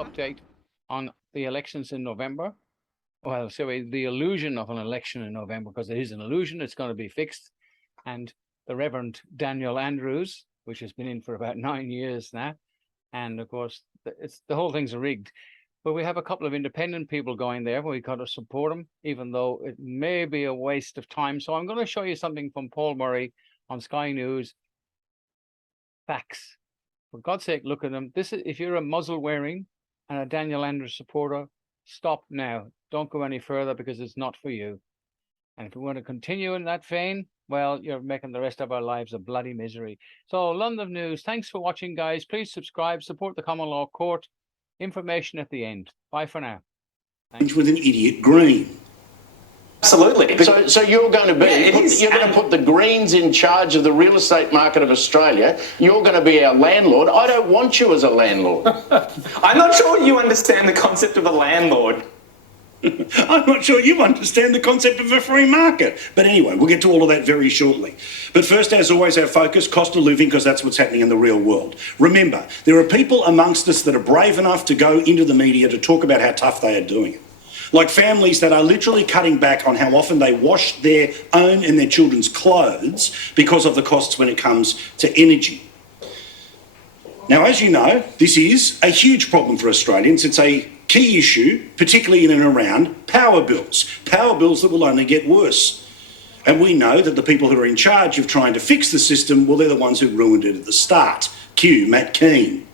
update on the elections in November. Well, sorry, the illusion of an election in November, because it is an illusion. It's going to be fixed. And the Reverend Daniel Andrews, which has been in for about 9 years now. And of course, the whole thing's rigged. But we have a couple of independent people going there. We've got to support them, even though it may be a waste of time. So I'm going to show you something from Paul Murray on Sky News. Facts. For God's sake, look at them. This is, if you're a muzzle wearing and a Daniel Andrews supporter, stop now. Don't go any further, because it's not for you. And if we want to continue in that vein, well, you're making the rest of our lives a bloody misery. So, London News, thanks for watching, guys. Please subscribe, support the Common Law Court. Information at the end. Bye for now. Thanks. With an idiot green. Absolutely. So you're going to be, you're going to put the Greens in charge of the real estate market of Australia. You're going to be our landlord. I don't want you as a landlord. I'm not sure you understand the concept of a landlord. I'm not sure you understand the concept of a free market. But anyway, we'll get to all of that very shortly. But first, as always, our focus, cost of living, because that's what's happening in the real world. Remember, there are people amongst us that are brave enough to go into the media to talk about how tough they are doing it. Like families that are literally cutting back on how often they wash their own and their children's clothes because of the costs when it comes to energy. Now, as you know, this is a huge problem for Australians. It's a key issue, particularly in and around power bills that will only get worse. And we know that the people who are in charge of trying to fix the system, well, they're the ones who ruined it at the start. Cue Matt Keane.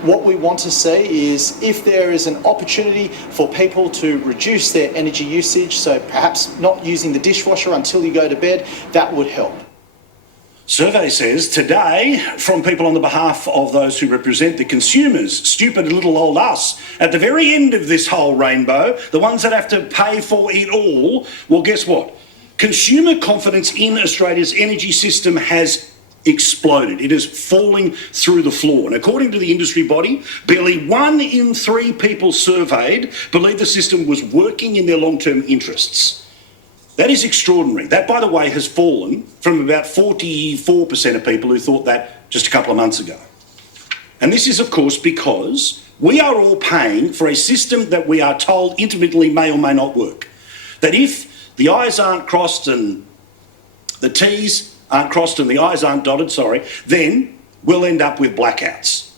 What we want to see is if there is an opportunity for people to reduce their energy usage, so perhaps not using the dishwasher until you go to bed, that would help. Survey says today, from people on the behalf of those who represent the consumers, stupid little old us, at the very end of this whole rainbow, the ones that have to pay for it all, well, guess what? Consumer confidence in Australia's energy system has exploded. It is falling through the floor. And according to the industry body, barely 1 in 3 people surveyed believe the system was working in their long-term interests. That is extraordinary. That, by the way, has fallen from about 44% of people who thought that just a couple of months ago. And this is, of course, because we are all paying for a system that we are told intermittently may or may not work. That if the I's aren't crossed and the T's aren't crossed and the I's aren't dotted, then we'll end up with blackouts.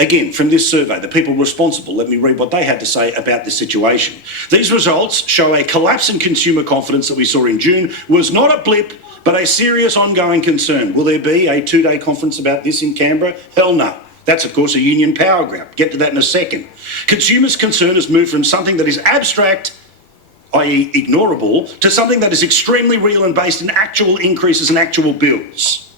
Again, from this survey, the people responsible, let me read what they had to say about this situation. These results show a collapse in consumer confidence that we saw in June was not a blip, but a serious ongoing concern. Will there be a 2-day conference about this in Canberra? Hell no. That's, of course, a union power grab. Get to that in a second. Consumers' concern has moved from something that is abstract, i.e. ignorable, to something that is extremely real and based in actual increases in actual bills.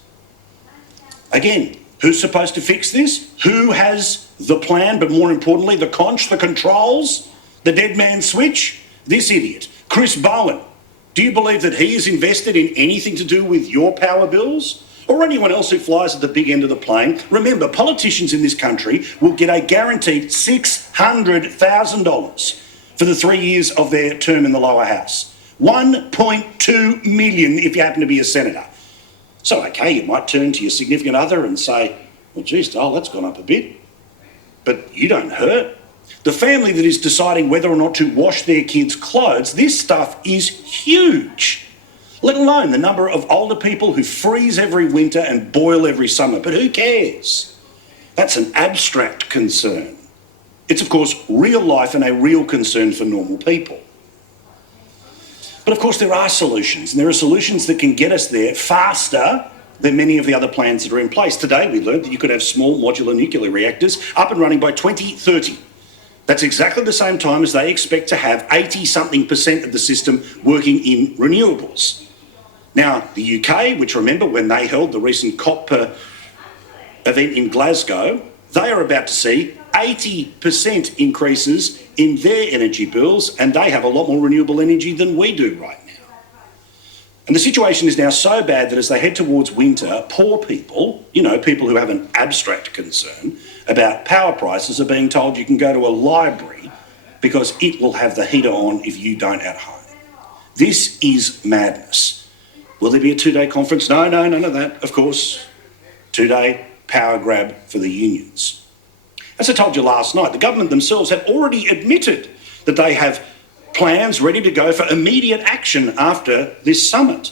Again, who's supposed to fix this? Who has the plan, but more importantly, the conch, the controls, the dead man switch? This idiot, Chris Bowen. Do you believe that he is invested in anything to do with your power bills? Or anyone else who flies at the big end of the plane? Remember, politicians in this country will get a guaranteed $600,000 for the 3 years of their term in the lower house. 1.2 million if you happen to be a senator. So, okay, you might turn to your significant other and say, well, geez, Dole, that's gone up a bit. But you don't hurt. The family that is deciding whether or not to wash their kids' clothes, this stuff is huge. Let alone the number of older people who freeze every winter and boil every summer. But who cares? That's an abstract concern. It's, of course, real life and a real concern for normal people. But, of course, there are solutions, and there are solutions that can get us there faster than many of the other plans that are in place. Today, we learned that you could have small modular nuclear reactors up and running by 2030. That's exactly the same time as they expect to have 80-something% of the system working in renewables. Now, the UK, which remember when they held the recent COP event in Glasgow, they are about to see 80% increases in their energy bills, and they have a lot more renewable energy than we do right now. And the situation is now so bad that as they head towards winter, poor people, you know, people who have an abstract concern about power prices, are being told you can go to a library because it will have the heater on if you don't at home. This is madness. Will there be a 2-day conference? No, none of that, of course. 2-day power grab for the unions. As I told you last night, the government themselves have already admitted that they have plans ready to go for immediate action after this summit.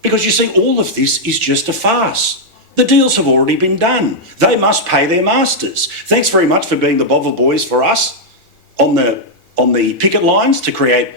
Because you see, all of this is just a farce. The deals have already been done. They must pay their masters. Thanks very much for being the Bovril boys for us on the picket lines to create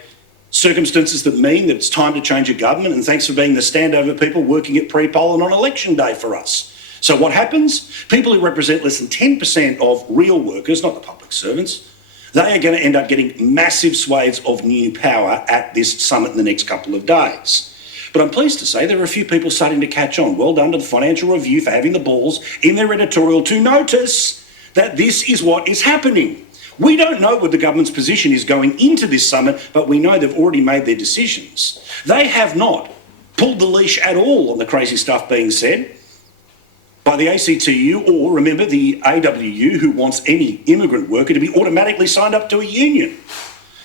circumstances that mean that it's time to change a government, and thanks for being the standover people working at pre-poll and on election day for us. So what happens? People who represent less than 10% of real workers, not the public servants, they are going to end up getting massive swathes of new power at this summit in the next couple of days. But I'm pleased to say there are a few people starting to catch on. Well done to the Financial Review for having the balls in their editorial to notice that this is what is happening. We don't know what the government's position is going into this summit, but we know they've already made their decisions. They have not pulled the leash at all on the crazy stuff being said by the ACTU or, remember, the AWU, who wants any immigrant worker to be automatically signed up to a union.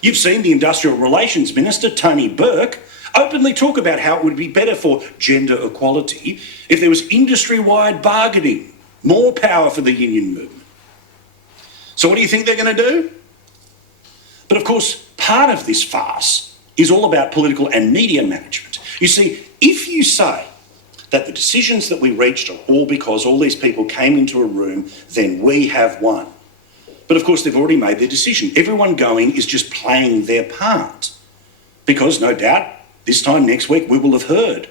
You've seen the Industrial Relations Minister, Tony Burke, openly talk about how it would be better for gender equality if there was industry-wide bargaining, more power for the union movement. So what do you think they're going to do? But of course, part of this farce is all about political and media management. You see, if you say that the decisions that we reached are all because all these people came into a room, then we have won. But of course, they've already made their decision. Everyone going is just playing their part. Because no doubt, this time next week, we will have heard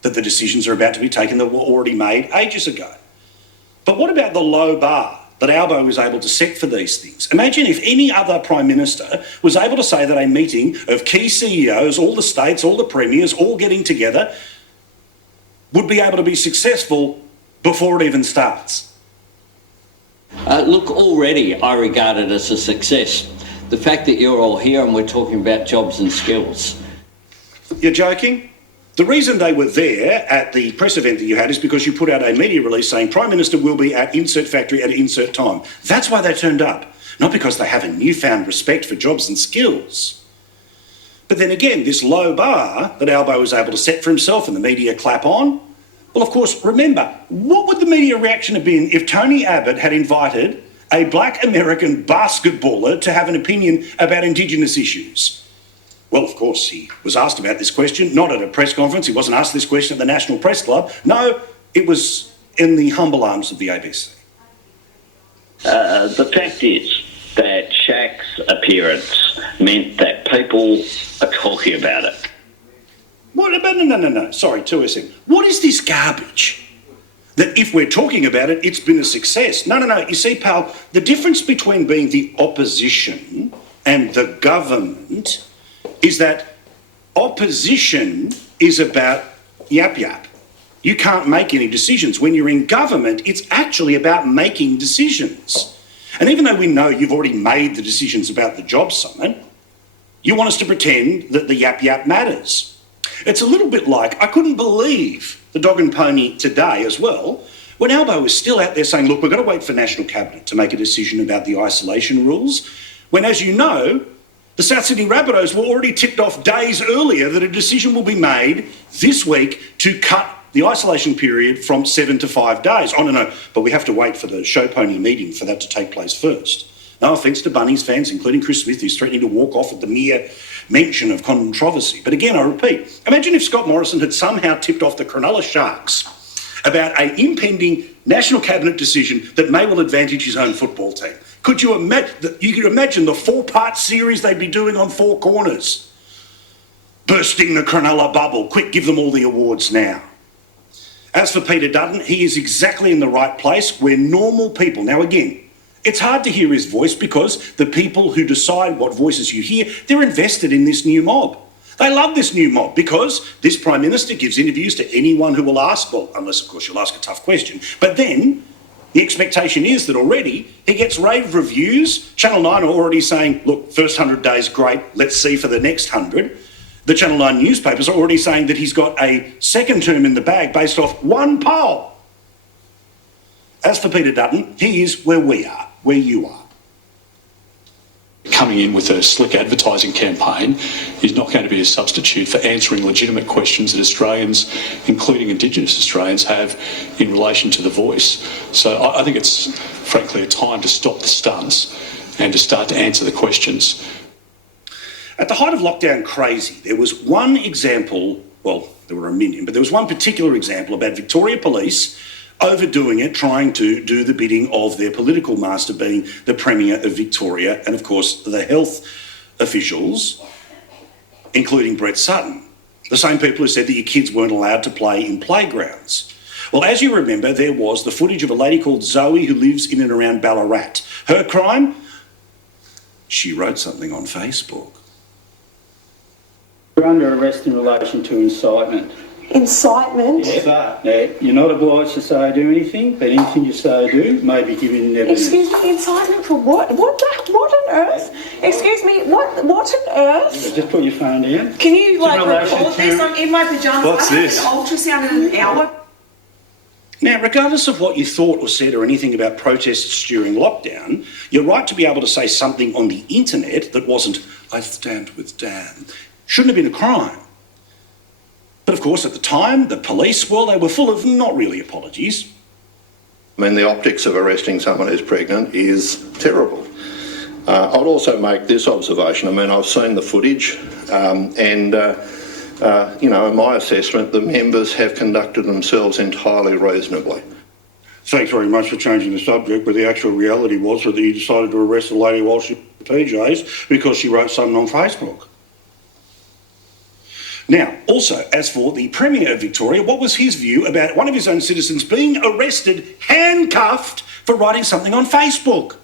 that the decisions are about to be taken that were already made ages ago. But what about the low bar that Albo was able to set for these things? Imagine if any other Prime Minister was able to say that a meeting of key CEOs, all the states, all the premiers, all getting together, would be able to be successful before it even starts. Look, already I regard it as a success. The fact that you're all here and we're talking about jobs and skills. You're joking? The reason they were there at the press event that you had is because you put out a media release saying Prime Minister will be at insert factory at insert time. That's why they turned up, not because they have a newfound respect for jobs and skills. But then again, this low bar that Albo was able to set for himself and the media clap on, well, of course, remember, what would the media reaction have been if Tony Abbott had invited a black American basketballer to have an opinion about Indigenous issues? Well, of course, he was asked about this question, not at a press conference. He wasn't asked this question at the National Press Club. No, it was in the humble arms of the ABC. The fact is that Shaq's appearance meant that people are talking about it. What? No. Sorry, 2SM. What is this garbage? That if we're talking about it, it's been a success. No. You see, pal, the difference between being the opposition and the government is that opposition is about yap. You can't make any decisions. When you're in government, it's actually about making decisions. And even though we know you've already made the decisions about the Jobs Summit, you want us to pretend that the yap matters. It's a little bit like, I couldn't believe the dog and pony today as well, when Albo was still out there saying, look, we've got to wait for National Cabinet to make a decision about the isolation rules, when, as you know, the South Sydney Rabbitohs were already ticked off days earlier that a decision will be made this week to cut the isolation period from 7 to 5 days. Oh, no, but we have to wait for the show pony meeting for that to take place first. No offence to Bunnies fans, including Chris Smith, who's threatening to walk off at the mere mention of controversy. But again, I repeat, imagine if Scott Morrison had somehow tipped off the Cronulla Sharks about an impending National Cabinet decision that may well advantage his own football team. Could you imagine? You could imagine the 4-part series they'd be doing on Four Corners. Bursting the Cronulla bubble. Quick, give them all the awards now. As for Peter Dutton, he is exactly in the right place where normal people... Now again, it's hard to hear his voice because the people who decide what voices you hear, they're invested in this new mob. They love this new mob because this Prime Minister gives interviews to anyone who will ask, well, unless, of course, you'll ask a tough question. But then the expectation is that already he gets rave reviews. Channel 9 are already saying, look, first 100 days, great, let's see for the next 100. The Channel 9 newspapers are already saying that he's got a second term in the bag based off one poll. As for Peter Dutton, he is where we are, where you are. coming in with a slick advertising campaign is not going to be a substitute for answering legitimate questions that Australians, including Indigenous Australians, have in relation to The Voice. So I think it's, frankly, a time to stop the stunts and to start to answer the questions. At the height of lockdown crazy, there was one example, well, there were a million, but there was one particular example about Victoria Police overdoing it, trying to do the bidding of their political master, being the Premier of Victoria, and of course the health officials, including Brett Sutton, the same people who said that your kids weren't allowed to play in playgrounds. Well, as you remember, there was the footage of a lady called Zoe who lives in and around Ballarat. Her crime? She wrote something on Facebook. You're under arrest in relation to incitement. Incitement? Yeah. Now, you're not obliged to say or do anything, but anything you say or do may be given evidence. Excuse me, incitement for what? What on earth? Excuse me, what on earth? So just put your phone down. Can you, record this? I'm in my pyjamas. What's this? I have an ultrasound in an hour. Now, regardless of what you thought or said or anything about protests during lockdown, you're right to be able to say something on the internet that wasn't, "I stand with Dan." Shouldn't have been a crime. But of course, at the time, the police, well, they were full of not really apologies. I mean, the optics of arresting someone who's pregnant is terrible. I'd also make this observation. I mean, I've seen the footage and in my assessment, the members have conducted themselves entirely reasonably. Thanks very much for changing the subject, but the actual reality was that you decided to arrest a lady while she was in PJs because she wrote something on Facebook. Now, also, as for the Premier of Victoria, what was his view about one of his own citizens being arrested, handcuffed, for writing something on Facebook?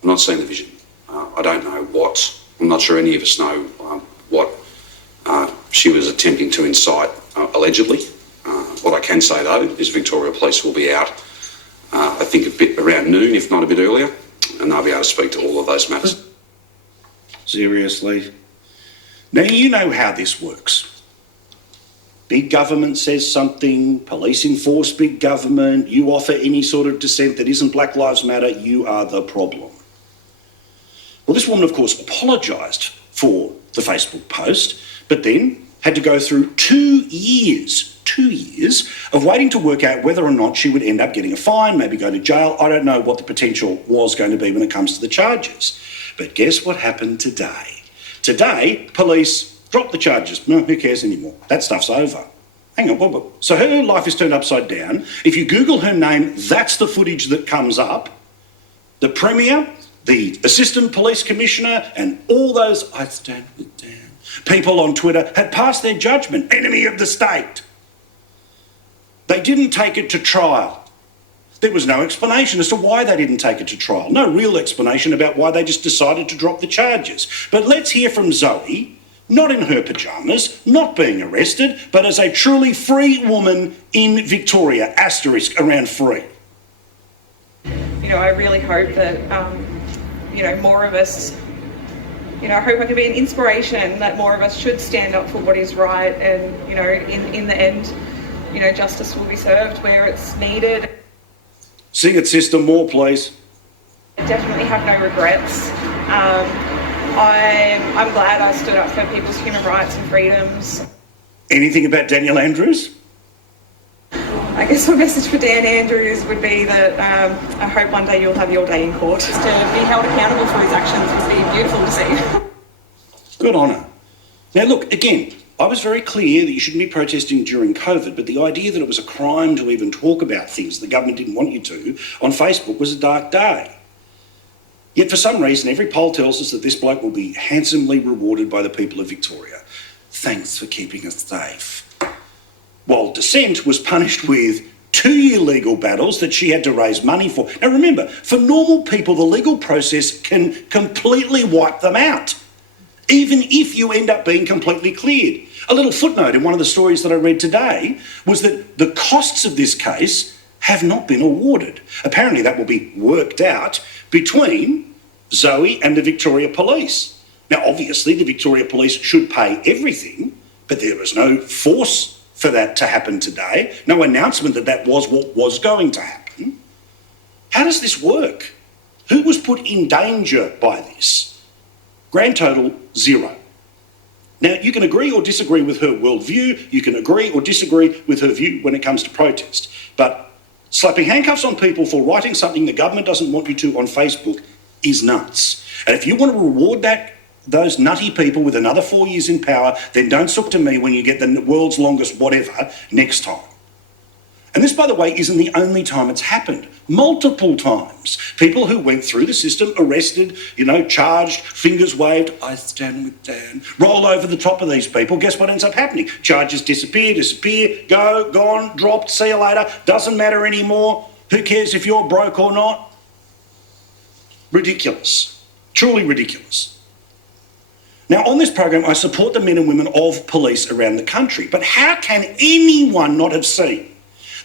I've not seen the vision. I don't know what, I'm not sure any of us know what she was attempting to incite, allegedly. What I can say, though, is Victoria Police will be out, I think, a bit around noon, if not a bit earlier, and they'll be able to speak to all of those matters. Seriously? Now, you know how this works. Big government says something, police enforce big government, you offer any sort of dissent that isn't Black Lives Matter, you are the problem. Well, this woman, of course, apologised for the Facebook post, but then had to go through 2 years of waiting to work out whether or not she would end up getting a fine, maybe go to jail. I don't know what the potential was going to be when it comes to the charges. But guess what happened today? Today, police dropped the charges. No, who cares anymore? That stuff's over. Hang on, so her life is turned upside down. If you Google her name, that's the footage that comes up. The Premier, the Assistant Police Commissioner, and all those "I stand with Dan" people on Twitter had passed their judgment. Enemy of the state. They didn't take it to trial. There was no explanation as to why they didn't take it to trial. No real explanation about why they just decided to drop the charges. But let's hear from Zoe, not in her pyjamas, not being arrested, but as a truly free woman in Victoria, asterisk around free. I really hope that, more of us, I hope I can be an inspiration that more of us should stand up for what is right and, in the end, justice will be served where it's needed. Sing it, sister, more, please. I definitely have no regrets. I'm glad I stood up for people's human rights and freedoms. Anything about Daniel Andrews? I guess my message for Dan Andrews would be that I hope one day you'll have your day in court. Just to be held accountable for his actions would be beautiful to see. Good on her. Now look, again, I was very clear that you shouldn't be protesting during COVID, but the idea that it was a crime to even talk about things the government didn't want you to on Facebook was a dark day. Yet for some reason, every poll tells us that this bloke will be handsomely rewarded by the people of Victoria. Thanks for keeping us safe. While Dissent was punished with 2-year legal battles that she had to raise money for. Now remember, for normal people, the legal process can completely wipe them out, even if you end up being completely cleared. A little footnote in one of the stories that I read today was that the costs of this case have not been awarded. Apparently that will be worked out between Zoe and the Victoria Police. Now, obviously, the Victoria Police should pay everything, but there was no force for that to happen today, no announcement that that was what was going to happen. How does this work? Who was put in danger by this? Grand total, 0. Now, you can agree or disagree with her worldview, you can agree or disagree with her view when it comes to protest, but slapping handcuffs on people for writing something the government doesn't want you to on Facebook is nuts. And if you want to reward those nutty people with another 4 years in power, then don't talk to me when you get the world's longest whatever next time. And this, by the way, isn't the only time it's happened. Multiple times. People who went through the system, arrested, charged, fingers waved, I stand with Dan, roll over the top of these people. Guess what ends up happening? Charges disappear, go, gone, dropped, see you later, doesn't matter anymore. Who cares if you're broke or not? Ridiculous. Truly ridiculous. Now, on this program, I support the men and women of police around the country, but how can anyone not have seen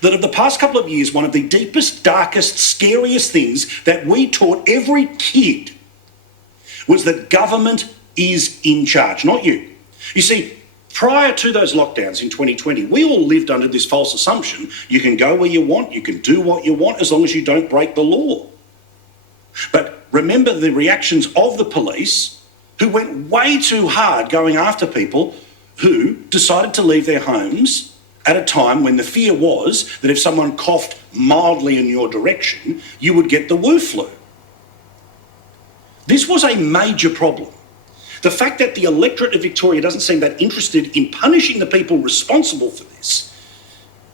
that of the past couple of years, one of the deepest, darkest, scariest things that we taught every kid was that government is in charge, not you. You see, prior to those lockdowns in 2020, we all lived under this false assumption you can go where you want, you can do what you want as long as you don't break the law. But remember the reactions of the police, who went way too hard going after people who decided to leave their homes at a time when the fear was that if someone coughed mildly in your direction, you would get the Wu flu. This was a major problem. The fact that the electorate of Victoria doesn't seem that interested in punishing the people responsible for this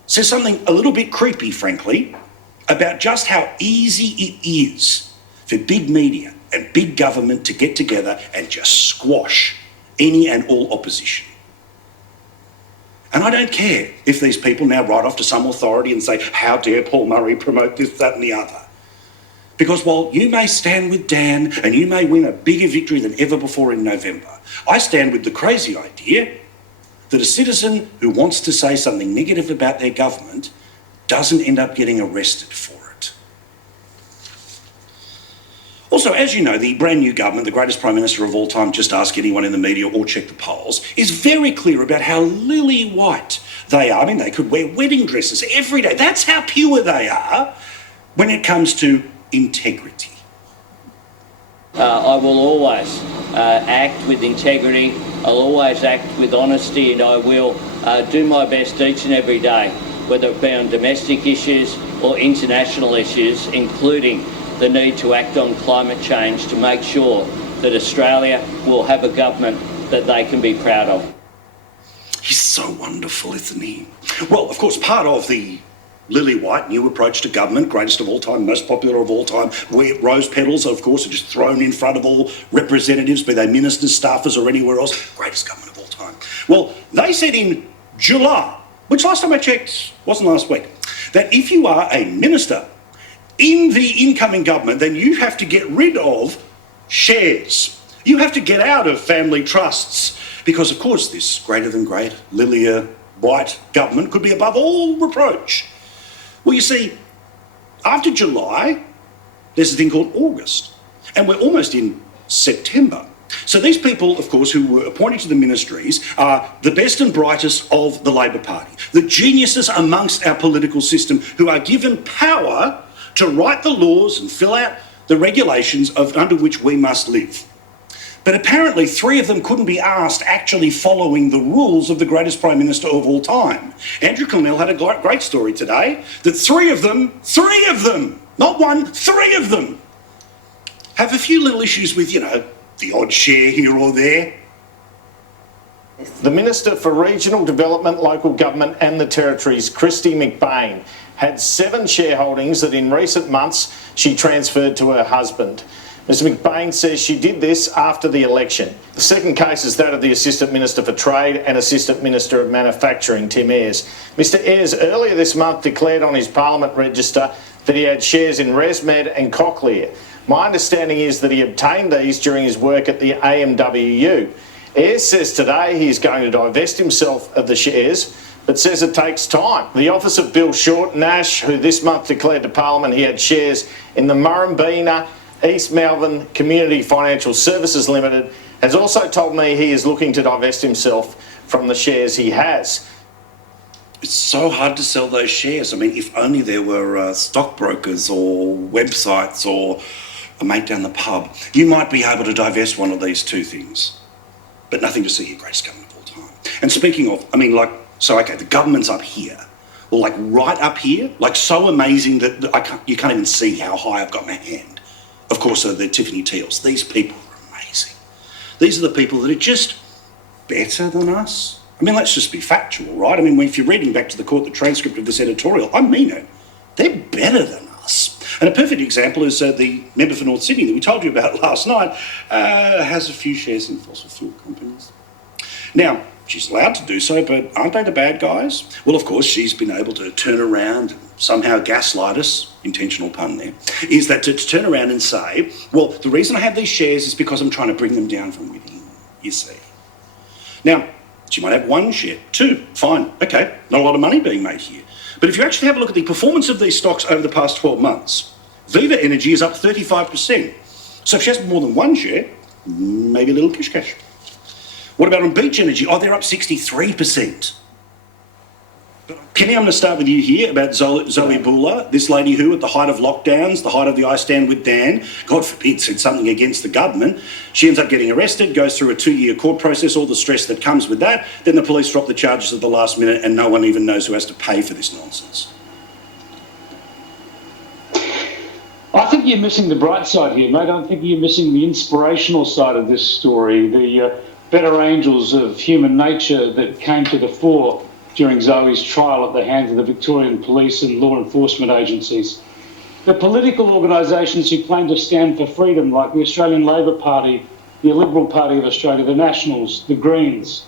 says something a little bit creepy, frankly, about just how easy it is for big media and big government to get together and just squash any and all opposition. And I don't care if these people now write off to some authority and say, how dare Paul Murray promote this, that and the other. Because while you may stand with Dan and you may win a bigger victory than ever before in November, I stand with the crazy idea that a citizen who wants to say something negative about their government doesn't end up getting arrested for it. Also, as you know, the brand new government, the greatest Prime Minister of all time, just ask anyone in the media or check the polls, is very clear about how lily white they are. I mean, they could wear wedding dresses every day. That's how pure they are when it comes to integrity. I will always act with integrity, I'll always act with honesty, and I will do my best each and every day, whether it be on domestic issues or international issues, including the need to act on climate change to make sure that Australia will have a government that they can be proud of. He's so wonderful, isn't he? Well, of course, part of the lily white new approach to government, greatest of all time, most popular of all time, where rose petals, of course, are just thrown in front of all representatives, be they ministers, staffers or anywhere else, greatest government of all time. Well, they said in July, which last time I checked wasn't last week, that if you are a minister in the incoming government, then you have to get rid of shares. You have to get out of family trusts because, of course, this greater than great, lilia white government could be above all reproach. Well, you see, after July, there's a thing called August, and we're almost in September. So these people, of course, who were appointed to the ministries are the best and brightest of the Labor Party, the geniuses amongst our political system who are given power to write the laws and fill out the regulations under which we must live. But apparently 3 of them couldn't be asked actually following the rules of the greatest Prime Minister of all time. Andrew Cornell had a great story today that 3 of them, not 1, 3 of them, have a few little issues with, the odd share here or there. The Minister for Regional Development, Local Government and the Territories, Kristy McBain, had 7 shareholdings that in recent months she transferred to her husband. Ms McBain says she did this after the election. The second case is that of the Assistant Minister for Trade and Assistant Minister of Manufacturing, Tim Ayres. Mr Ayres earlier this month declared on his Parliament register that he had shares in ResMed and Cochlear. My understanding is that he obtained these during his work at the AMWU. Ayres says today he is going to divest himself of the shares, but says it takes time. The office of Bill Short Nash, who this month declared to Parliament he had shares in the Murrumbeena East Melbourne Community Financial Services Limited, has also told me he is looking to divest himself from the shares he has. It's so hard to sell those shares. I mean, if only there were stockbrokers or websites or a mate down the pub, you might be able to divest one of these two things. But nothing to see your greatest government of all time. And speaking of, I mean, like, so, okay, the government's up here. Well, like right up here, like so amazing that you can't even see how high I've got my hand. Of course, the Tiffany Teals. These people are amazing. These are the people that are just better than us. I mean, let's just be factual, right? I mean, if you're reading back to the court the transcript of this editorial, I mean it. They're better than us. And a perfect example is the member for North Sydney that we told you about last night has a few shares in fossil fuel companies. Now, she's allowed to do so, but aren't they the bad guys? Well, of course, she's been able to turn around and somehow gaslight us, intentional pun there, is that to turn around and say, well, the reason I have these shares is because I'm trying to bring them down from within, you see. Now, she might have one share, two, fine, okay, not a lot of money being made here. But if you actually have a look at the performance of these stocks over the past 12 months, Viva Energy is up 35%. So if she has more than one share, maybe a little cash. What about on Beach Energy? Oh, they're up 63%. Kenny, I'm going to start with you here about Zoe Bula, this lady who, at the height of lockdowns, the height of the I Stand With Dan, God forbid, said something against the government. She ends up getting arrested, goes through a 2-year court process, all the stress that comes with that. Then the police drop the charges at the last minute and no one even knows who has to pay for this nonsense. I think you're missing the bright side here, mate. I think you're missing the inspirational side of this story, the better angels of human nature that came to the fore during Zoe's trial at the hands of the Victorian police and law enforcement agencies. The political organisations who claim to stand for freedom, like the Australian Labor Party, the Liberal Party of Australia, the Nationals, the Greens,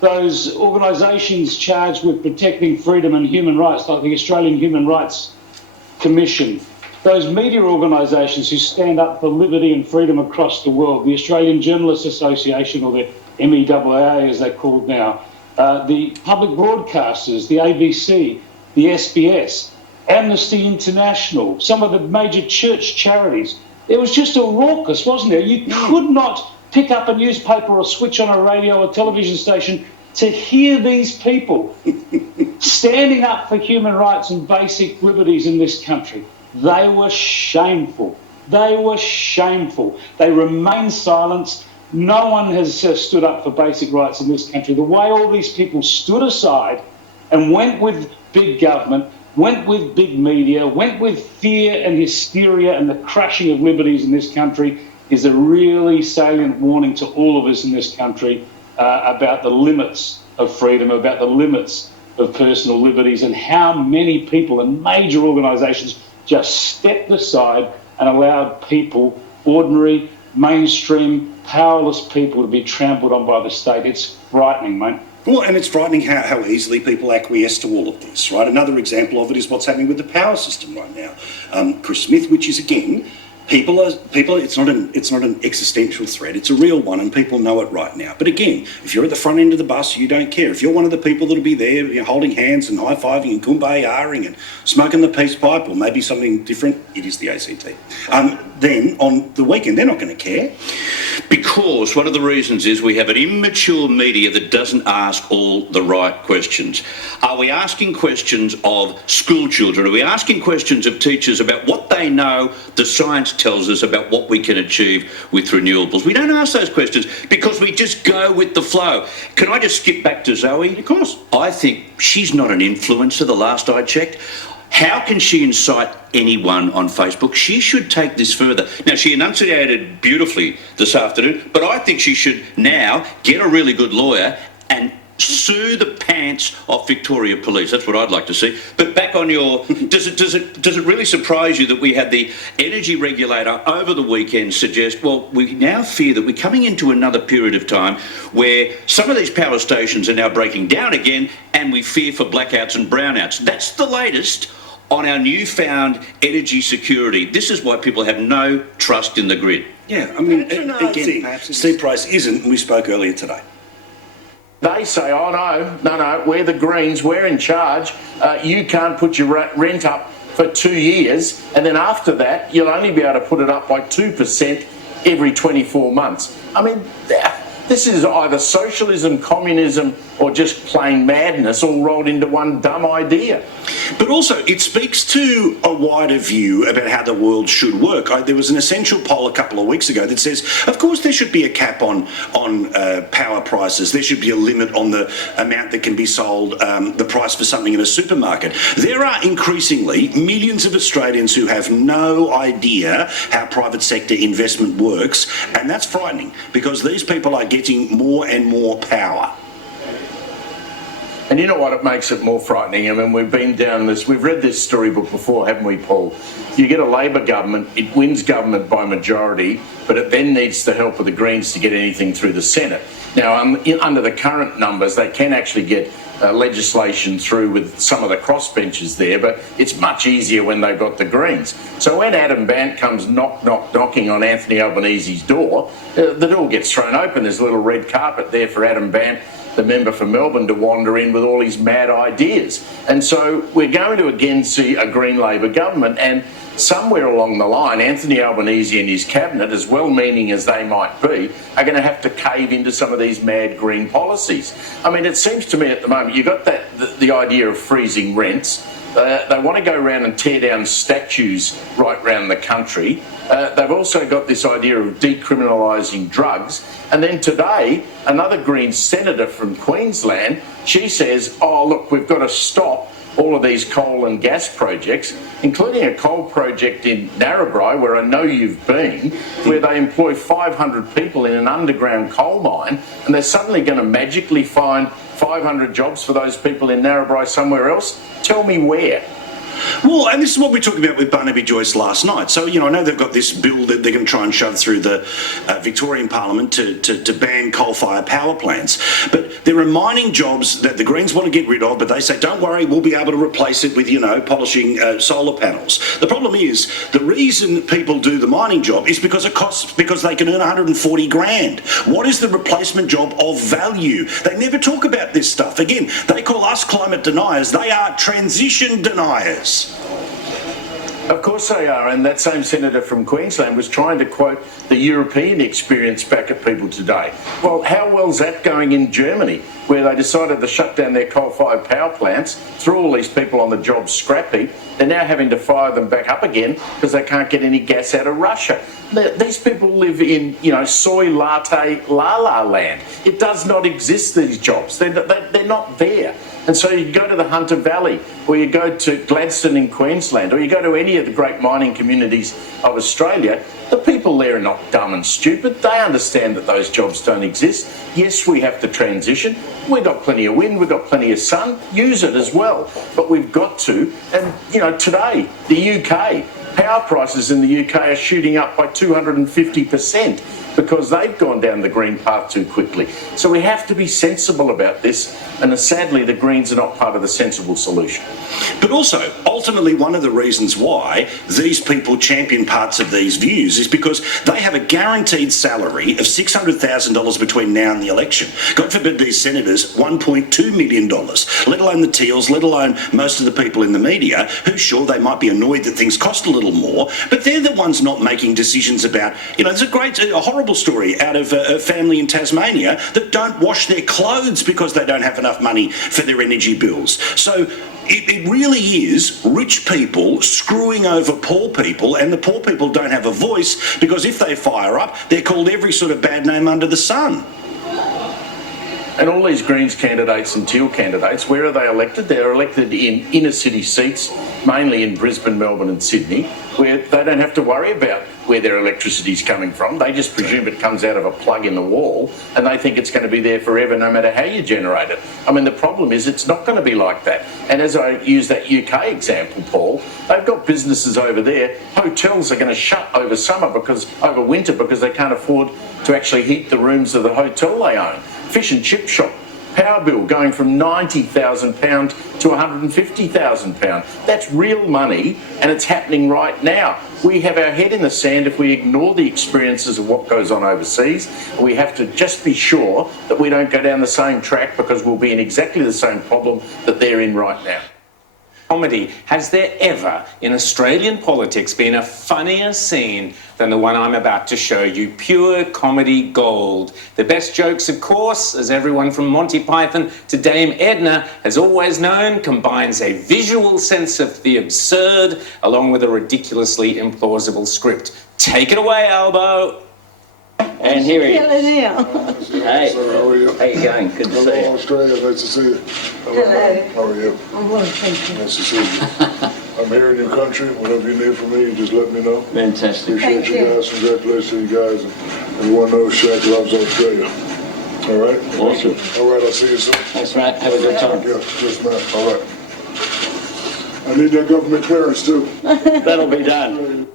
those organisations charged with protecting freedom and human rights, like the Australian Human Rights Commission, those media organisations who stand up for liberty and freedom across the world, the Australian Journalists Association, or the MEAA as they're called now, the public broadcasters, the ABC, the SBS, Amnesty International, some of the major church charities. It was just a raucous, wasn't it? You could not pick up a newspaper or switch on a radio or television station to hear these people standing up for human rights and basic liberties in this country. They were shameful. They were shameful. They remain silent. No one has stood up for basic rights in this country. The way all these people stood aside and went with big government, went with big media, went with fear and hysteria and the crushing of liberties in this country is a really salient warning to all of us in this country about the limits of freedom, about the limits of personal liberties, and how many people and major organisations just stepped aside and allowed people, ordinary, mainstream, powerless people to be trampled on by the state. It's frightening, mate. Well, and it's frightening how easily people acquiesce to all of this, right? Another example of it is what's happening with the power system right now. Chris Smith, which is, again, people are, it's not an existential threat, it's a real one, and people know it right now. But again, if you're at the front end of the bus, you don't care. If you're one of the people that'll be there, you know, holding hands and high-fiving and kumbaya-ing and smoking the peace pipe, or maybe something different, it is the ACT. Then on the weekend, they're not going to care. Because one of the reasons is we have an immature media that doesn't ask all the right questions. Are we asking questions of school children? Are we asking questions of teachers about what they know the science tells us about what we can achieve with renewables? We don't ask those questions because we just go with the flow. Can I just skip back to Zoe? Of course. I think she's not an influencer, the last I checked. How can she incite anyone on Facebook? She should take this further. Now, she enunciated beautifully this afternoon, but I think she should now get a really good lawyer and sue the pants off Victoria Police. That's what I'd like to see. But back on your, does it really surprise you that we had the energy regulator over the weekend suggest, well, we now fear that we're coming into another period of time where some of these power stations are now breaking down again, and we fear for blackouts and brownouts. That's the latest on our newfound energy security. This is why people have no trust in the grid. Yeah, I mean, again, Steve Price isn't, and we spoke earlier today. They say, oh no, we're the Greens, we're in charge. You can't put your rent up for 2 years, and then after that, you'll only be able to put it up by 2% every 24 months. I mean, this is either socialism, communism, or just plain madness all rolled into one dumb idea. But also, it speaks to a wider view about how the world should work. There was an Essential poll a couple of weeks ago that says, of course, there should be a cap on power prices. There should be a limit on the amount that can be sold, the price for something in a supermarket. There are increasingly millions of Australians who have no idea how private sector investment works, and that's frightening because these people are getting more and more power. And you know what, it makes it more frightening. I mean, we've read this storybook before, haven't we, Paul? You get a Labor government, it wins government by majority, but it then needs the help of the Greens to get anything through the Senate. Now, under the current numbers, they can actually get legislation through with some of the crossbenchers there, but it's much easier when they've got the Greens. So when Adam Bandt comes knocking on Anthony Albanese's door, the door gets thrown open. There's a little red carpet there for Adam Bandt, the member for Melbourne, to wander in with all his mad ideas. And so we're going to again see a Green Labor government, and somewhere along the line, Anthony Albanese and his cabinet, as well-meaning as they might be, are going to have to cave into some of these mad green policies. I mean, it seems to me at the moment, you've got the idea of freezing rents. They want to go around and tear down statues right around the country. They've also got this idea of decriminalising drugs. And then today, another Green senator from Queensland, she says, oh, look, we've got to stop all of these coal and gas projects, including a coal project in Narrabri, where I know you've been, where they employ 500 people in an underground coal mine, and they're suddenly going to magically find 500 jobs for those people in Narrabri somewhere else. Tell me where. Well, and this is what we talked about with Barnaby Joyce last night. So, I know they've got this bill that they're going to try and shove through the Victorian Parliament to ban coal-fired power plants. But there are mining jobs that the Greens want to get rid of, but they say, don't worry, we'll be able to replace it with, polishing solar panels. The problem is, the reason people do the mining job is because it costs, because they can earn 140 grand. What is the replacement job of value? They never talk about this stuff. Again, they call us climate deniers. They are transition deniers. Of course they are, and that same senator from Queensland was trying to quote the European experience back at people today. Well, how well's that going in Germany, where they decided to shut down their coal-fired power plants, threw all these people on the job scrap heap? They're now having to fire them back up again because they can't get any gas out of Russia. These people live in, soy latte la-la land. It does not exist, these jobs. They're not there. And so you go to the Hunter Valley, or you go to Gladstone in Queensland, or you go to any of the great mining communities of Australia, the people there are not dumb and stupid. They understand that those jobs don't exist. Yes, we have to transition. We've got plenty of wind, we've got plenty of sun. Use it as well. But we've got to. And, today, the UK, power prices in the UK are shooting up by 250%. Because they've gone down the green path too quickly. So we have to be sensible about this, and sadly the Greens are not part of the sensible solution. But also, ultimately, one of the reasons why these people champion parts of these views is because they have a guaranteed salary of $600,000 between now and the election. God forbid these senators $1.2 million, let alone the Teals, let alone most of the people in the media who, sure, they might be annoyed that things cost a little more, but they're the ones not making decisions about, there's a horrible story out of a family in Tasmania that don't wash their clothes because they don't have enough money for their energy bills. So it really is rich people screwing over poor people, and the poor people don't have a voice because if they fire up, they're called every sort of bad name under the sun. And all these Greens candidates and Teal candidates, where are they elected? They're elected in inner city seats, mainly in Brisbane, Melbourne and Sydney, where they don't have to worry about where their electricity's coming from. They just presume it comes out of a plug in the wall, and they think it's going to be there forever no matter how you generate it. I mean, the problem is it's not going to be like that. And as I use that UK example, Paul, they've got businesses over there. Hotels are going to shut over winter because they can't afford to actually heat the rooms of the hotel they own. Fish and chip shop, power bill going from £90,000 to £150,000. That's real money, and it's happening right now. We have our head in the sand if we ignore the experiences of what goes on overseas. We have to just be sure that we don't go down the same track, because we'll be in exactly the same problem that they're in right now. Comedy. Has there ever in Australian politics been a funnier scene than the one I'm about to show you? Pure comedy gold. The best jokes, of course, as everyone from Monty Python to Dame Edna has always known, combines a visual sense of the absurd along with a ridiculously implausible script. Take it away, Albo. And here he is. Hey, how are you? How you going? Good to see you. Hello, Australia. Nice to see you. Hello. How are you? I'm well, thank you. Nice to see you. I'm here in your country. Whatever you need from me, you just let me know. Fantastic. Appreciate Thank you you. guys. Congratulations to you guys. And everyone knows Shaq loves Australia. All right? Awesome. All right, I'll see you soon. That's right. Have a good time. Yeah, yes, man. All right. I need that government clearance, too. That'll be done.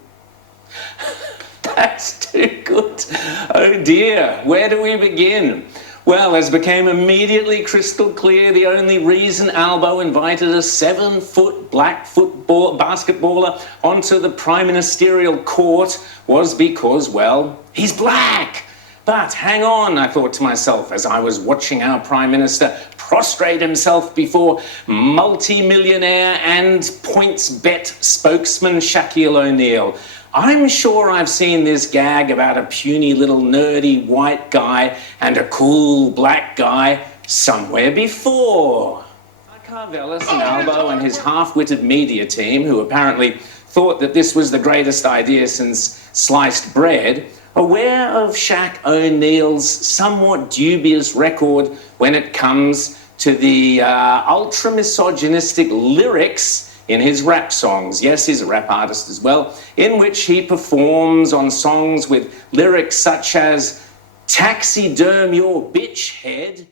That's too good. Oh dear, where do we begin? Well, as became immediately crystal clear, the only reason Albo invited a 7-foot black basketballer onto the prime ministerial court was because, well, he's black. But hang on, I thought to myself as I was watching our Prime Minister prostrate himself before multi-millionaire and points bet spokesman Shaquille O'Neal. I'm sure I've seen this gag about a puny little nerdy white guy and a cool black guy somewhere before. Carvelis and Albo and his half-witted media team, who apparently thought that this was the greatest idea since sliced bread, aware of Shaq O'Neal's somewhat dubious record when it comes to the ultra-misogynistic lyrics in his rap songs. Yes, he's a rap artist as well, in which he performs on songs with lyrics such as "Taxiderm your bitch head."